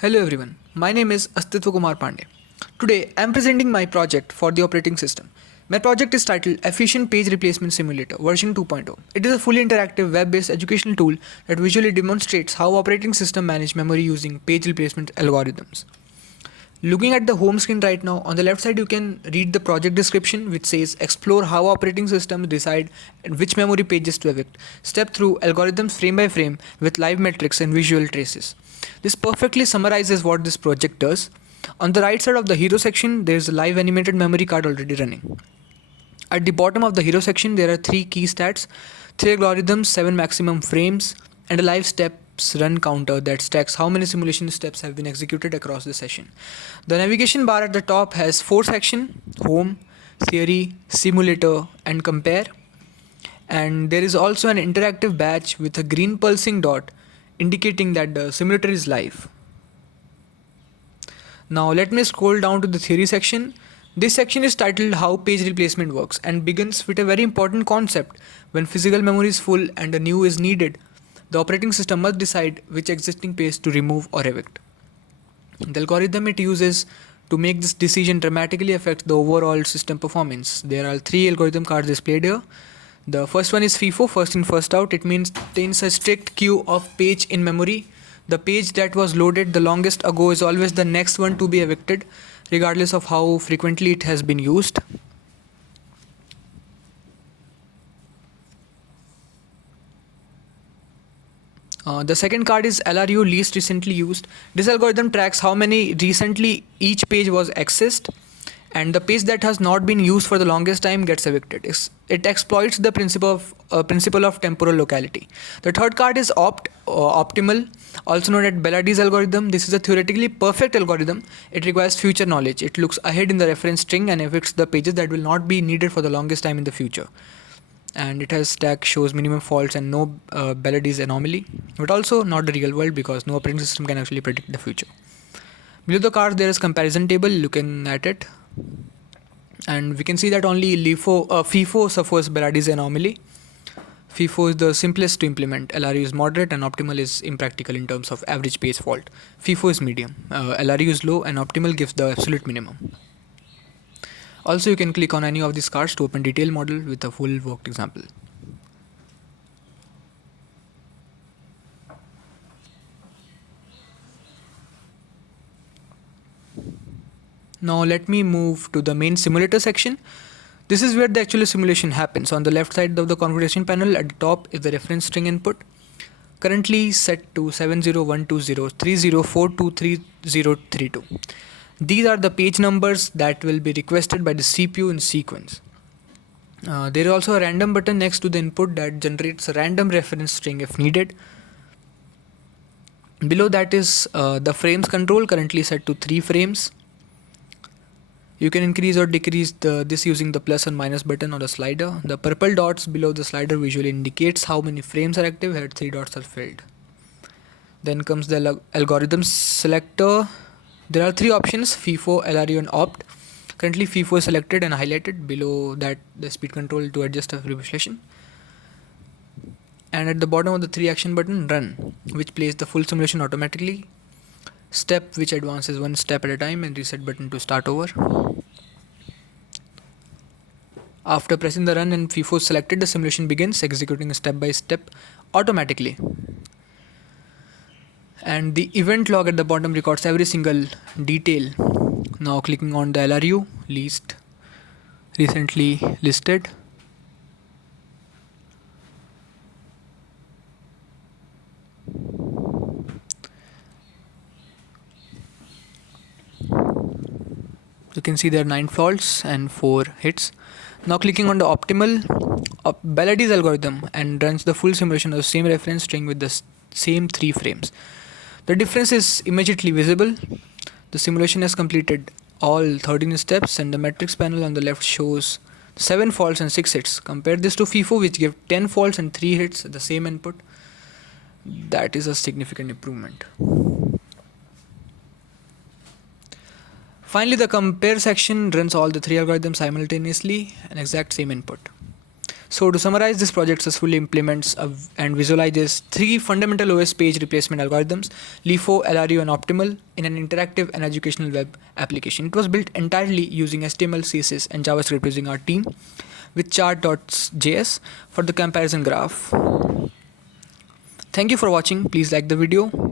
Hello everyone, my name is Astitwa Kumar Pandey. Today I am presenting my project for the operating system. My project is titled Efficient Page Replacement Simulator version 2.0. It is a fully interactive web-based educational tool that visually demonstrates how operating system manage memory using page replacement algorithms. Looking at the home screen right now, on the left side you can read the project description which says explore how operating systems decide which memory pages to evict. Step through algorithms frame by frame with live metrics and visual traces. This perfectly summarizes what this project does. On the right side of the hero section, there is a live animated memory card already running. At the bottom of the hero section, there are 3 key stats, 3 algorithms, 7 maximum frames, and a live steps run counter that stacks how many simulation steps have been executed across the session. The navigation bar at the top has 4 sections: home, theory, simulator, and compare. And there is also an interactive badge with a green pulsing dot indicating that the simulator is live. Now let me scroll down to the theory section. This section is titled How Page Replacement Works and begins with a very important concept. When physical memory is full and a new is needed, the operating system must decide which existing page to remove or evict. The algorithm it uses to make this decision dramatically affects the overall system performance. There are 3 algorithm cards displayed here. The first one is FIFO, first in first out. It maintains a strict queue of page in memory. The page that was loaded the longest ago is always the next one to be evicted, regardless of how frequently it has been used. The second card is LRU, least recently used. This algorithm tracks how many recently each page was accessed, and the page that has not been used for the longest time gets evicted. It exploits the principle of temporal locality. The third card is optimal, also known as Bellardi's algorithm. This is a theoretically perfect algorithm. It requires future knowledge. It looks ahead in the reference string and evicts the pages that will not be needed for the longest time in the future. And it has stack shows minimum faults and no Bellardi's anomaly, but also not the real world because no operating system can actually predict the future. Below the cards there is comparison table. Looking at it, and we can see that only FIFO suffers Bellardi's anomaly. FIFO is the simplest to implement, LRU is moderate, and optimal is impractical in terms of average page fault. FIFO is medium, LRU is low, and optimal gives the absolute minimum. Also, you can click on any of these cards to open detailed model with a full worked example. Now let me move to the main simulator section. This is where the actual simulation happens. On the left side of the configuration panel at the top is the reference string input, currently set to 7012030423032. These are the page numbers that will be requested by the CPU in sequence. There is also a random button next to the input that generates a random reference string if needed. Below that is the frames control, currently set to 3 frames. You can increase or decrease this using the plus and minus button on the slider. The purple dots below the slider visually indicates how many frames are active, here 3 dots are filled. Then comes the algorithm selector. There are 3 options: FIFO, LRU, and opt. Currently FIFO is selected and highlighted. Below that the speed control to adjust the reflection. And at the bottom of the 3 action button, run, which plays the full simulation automatically. Step, which advances 1 step at a time, and reset button to start over. After pressing the run and FIFO is selected, the simulation begins executing step by step automatically. And the event log at the bottom records every single detail. Now clicking on the LRU, least recently listed. You can see there are 9 faults and 4 hits. Now clicking on the optimal Bellardi's algorithm and runs the full simulation of the same reference string with the same 3 frames. The difference is immediately visible. The simulation has completed all 13 steps and the metrics panel on the left shows 7 faults and 6 hits. Compare this to FIFO, which gave 10 faults and 3 hits at the same input. That is a significant improvement. Finally, the compare section runs all the 3 algorithms simultaneously and exact same input. So to summarize, this project successfully implements and visualizes three fundamental OS page replacement algorithms, LIFO, LRU, and Optimal, in an interactive and educational web application. It was built entirely using HTML, CSS, and JavaScript using our team with chart.js for the comparison graph. Thank you for watching. Please like the video.